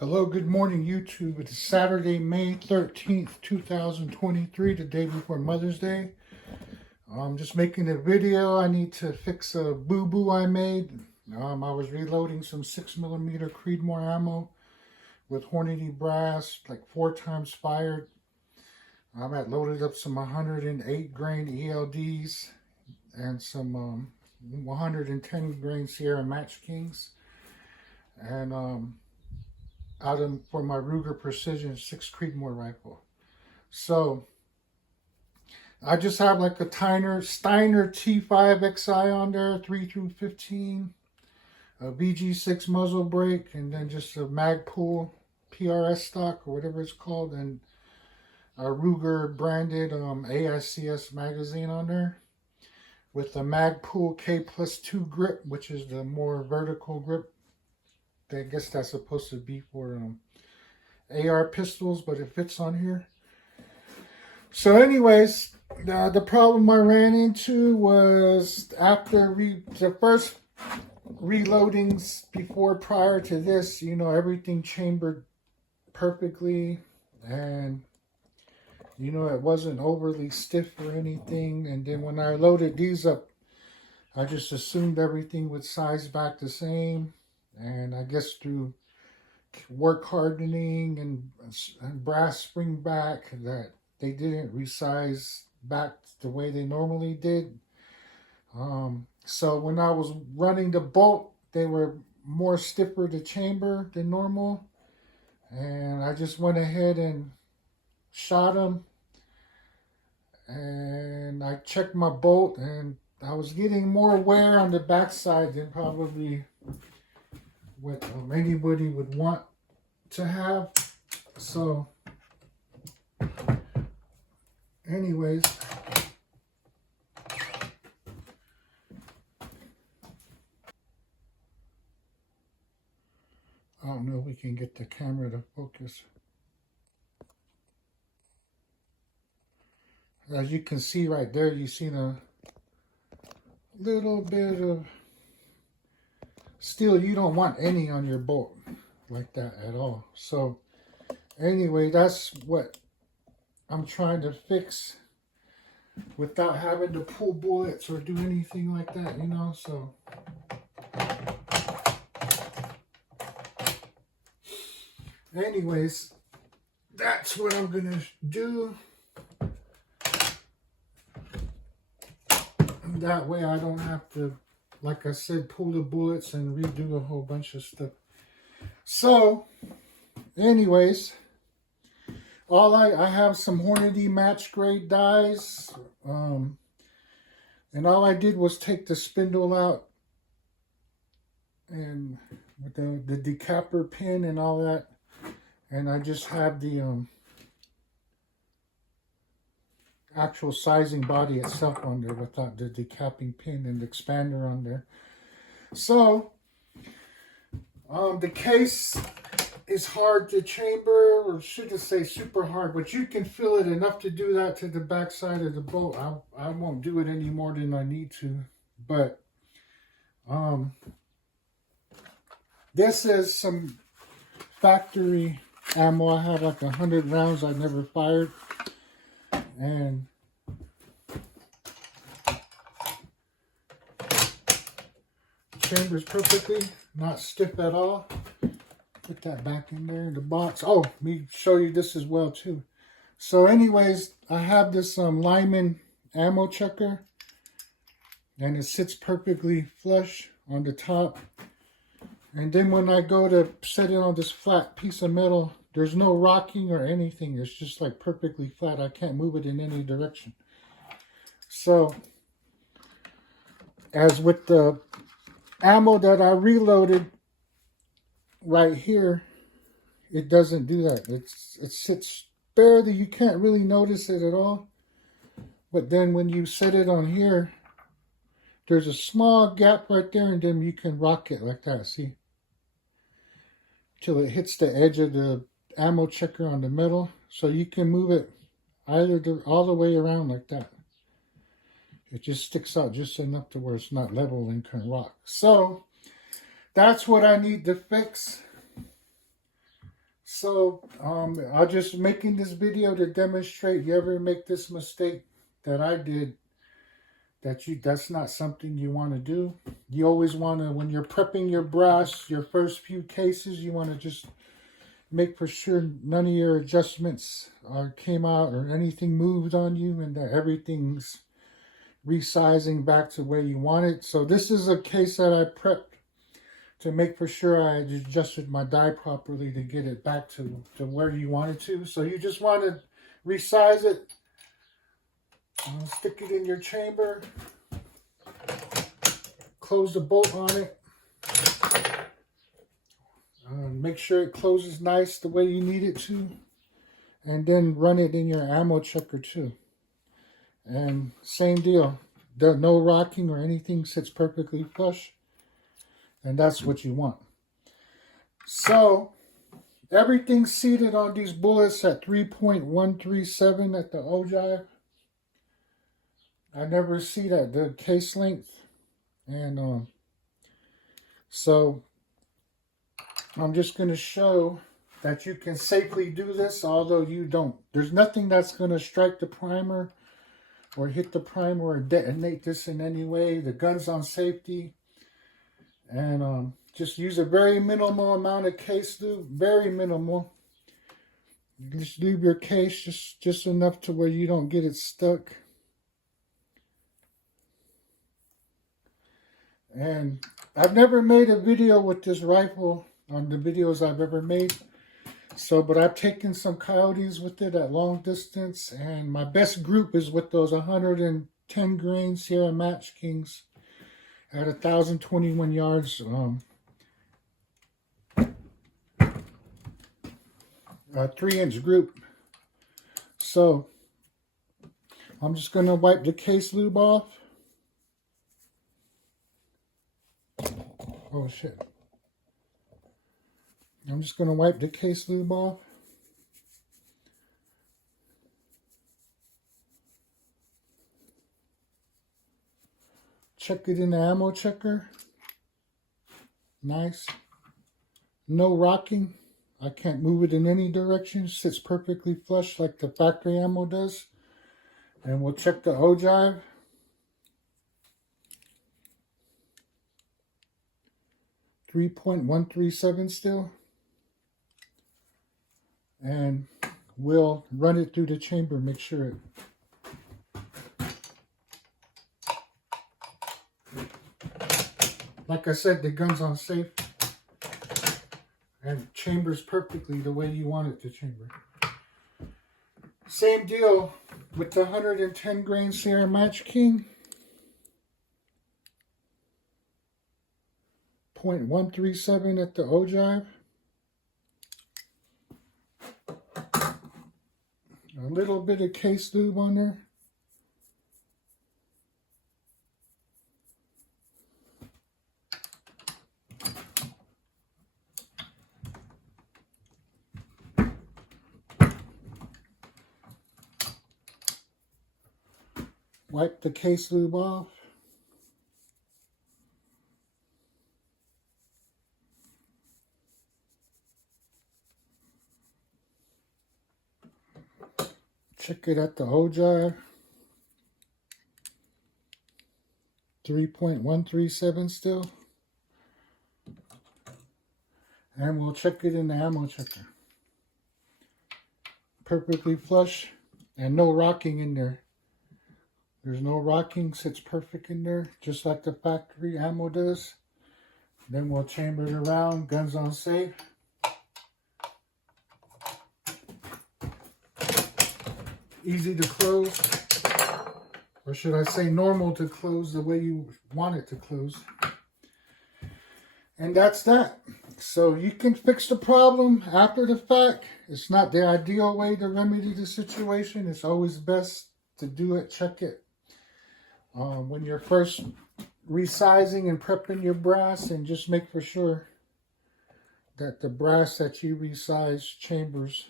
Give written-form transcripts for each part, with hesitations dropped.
Hello, good morning, YouTube. It is Saturday, May 13th, 2023, the day before Mother's Day. I'm just making a video. I need to fix a boo-boo I made. I was reloading some 6mm Creedmoor ammo with Hornady brass, like 4 times fired. I had loaded up some 108 grain ELDs and some 110 grain Sierra Match Kings. And for my Ruger Precision 6 Creedmoor rifle. So I just have like a Steiner T5 XI on there, 3 through 15, a VG6 muzzle brake, and then just a Magpul PRS stock or whatever it's called, and a Ruger branded AICS magazine on there with the Magpul K+2 grip, which is the more vertical grip. I guess that's supposed to be for AR pistols, but it fits on here. So anyways, the problem I ran into was after the first reloadings prior to this, everything chambered perfectly, and it wasn't overly stiff or anything. And then when I loaded these up, I just assumed everything would size back the same. And I guess through work hardening and brass spring back that they didn't resize back the way they normally did. So when I was running the bolt, they were more stiffer to chamber than normal. And I just went ahead and shot them. And I checked my bolt, and I was getting more wear on the backside than probably what anybody would want to have. So anyways, I don't know if we can get the camera to focus. As you can see right there, you see a little bit of steel. You don't want any on your bolt like that at all. So anyway, that's what I'm trying to fix without having to pull bullets or do anything like that, so anyways, that's what I'm gonna do. That way I don't have to, like I said, pull the bullets and redo a whole bunch of stuff. So anyways, I have some Hornady match grade dies, and all I did was take the spindle out and with the decapper pin and all that, and I just have the actual sizing body itself on there without the decapping pin and the expander on there. So the case is hard to chamber, or should I say super hard, but you can feel it enough to do that to the back side of the bolt. I won't do it any more than I need to, but this is some factory ammo. I have like 100 rounds I never fired, and chambers perfectly, not stiff at all. Put that back in there in the box. Oh, let me show you this as well too. So anyways, I have this Lyman ammo checker, and it sits perfectly flush on the top. And then when I go to set it on this flat piece of metal, there's no rocking or anything. It's just like perfectly flat. I can't move it in any direction. So as with the ammo that I reloaded right here, it doesn't do that. It sits barely, you can't really notice it at all. But then when you set it on here, there's a small gap right there, and then you can rock it like that, see? Till it hits the edge of the ammo checker on the metal. So you can move it all the way around like that. It just sticks out just enough to where it's not level and can rock. So that's what I need to fix. So I'm just making this video to demonstrate, you ever make this mistake that I did, that's not something you want to do. You always want to, when you're prepping your brass, your first few cases, you want to just make for sure none of your adjustments came out or anything moved on you, and that everything's resizing back to where you want it. So this is a case that I prepped to make for sure I adjusted my die properly to get it back to where you want it to. So you just want to resize it, stick it in your chamber, close the bolt on it, make sure it closes nice the way you need it to, and then run it in your ammo checker too. And same deal, no rocking or anything, sits perfectly flush, and that's what you want. So everything's seated on these bullets at 3.137 at the ogive. I never see that, the case length. And so I'm just going to show that you can safely do this, although you don't. There's nothing that's going to strike the primer or hit the primer or detonate this in any way. The gun's on safety. And just use a very minimal amount of case lube, very minimal. Just lube your case just enough to where you don't get it stuck. And I've never made a video with this rifle on the videos I've ever made. So, but I've taken some coyotes with it at long distance, and my best group is with those 110 grain Sierra Match Kings at 1,021 yards. 3-inch group. So I'm just going to wipe the case lube off. Oh shit. I'm just going to wipe the case lube off. Check it in the ammo checker. Nice. No rocking. I can't move it in any direction. Sits perfectly flush like the factory ammo does. And we'll check the ogive. .137 still. And we'll run it through the chamber, make sure it. Like I said, the gun's on safe. And chambers perfectly the way you want it to chamber. Same deal with the 110 grain Sierra Match King. .137 at the ogive. A little bit of case lube on there. Wipe the case lube off. Check it at the ogive. 3.137 still. And we'll check it in the ammo checker. Perfectly flush and no rocking in there. There's no rocking, sits perfect in there, just like the factory ammo does. Then we'll chamber it around, guns on safe. Easy to close, or should I say normal to close the way you want it to close. And that's that. So you can fix the problem after the fact. It's not the ideal way to remedy the situation. It's always best to do it, check it. When you're first resizing and prepping your brass, and just make for sure that the brass that you resize chambers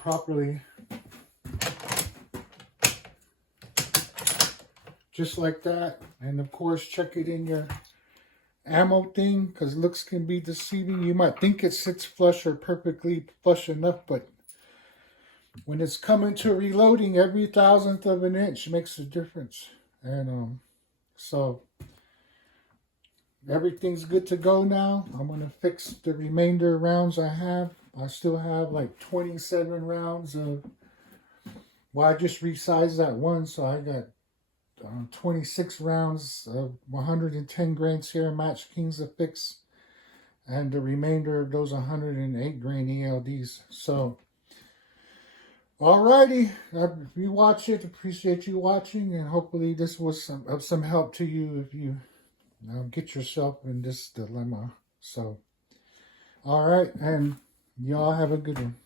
properly, just like that. And of course check it in your ammo thing, because looks can be deceiving. You might think it sits flush or perfectly flush enough, but when it's coming to reloading, every thousandth of an inch makes a difference. And so everything's good to go now. I'm going to fix the remainder rounds I have. I still have like 27 rounds of, well, I just resized that one, so I got 26 rounds of 110 grain Sierra Match Kings to fix, and the remainder of those 108 grain ELDs. So, alrighty, if you watch it, appreciate you watching, and hopefully this was of some help to you if you get yourself in this dilemma. So, alright, and y'all have a good one.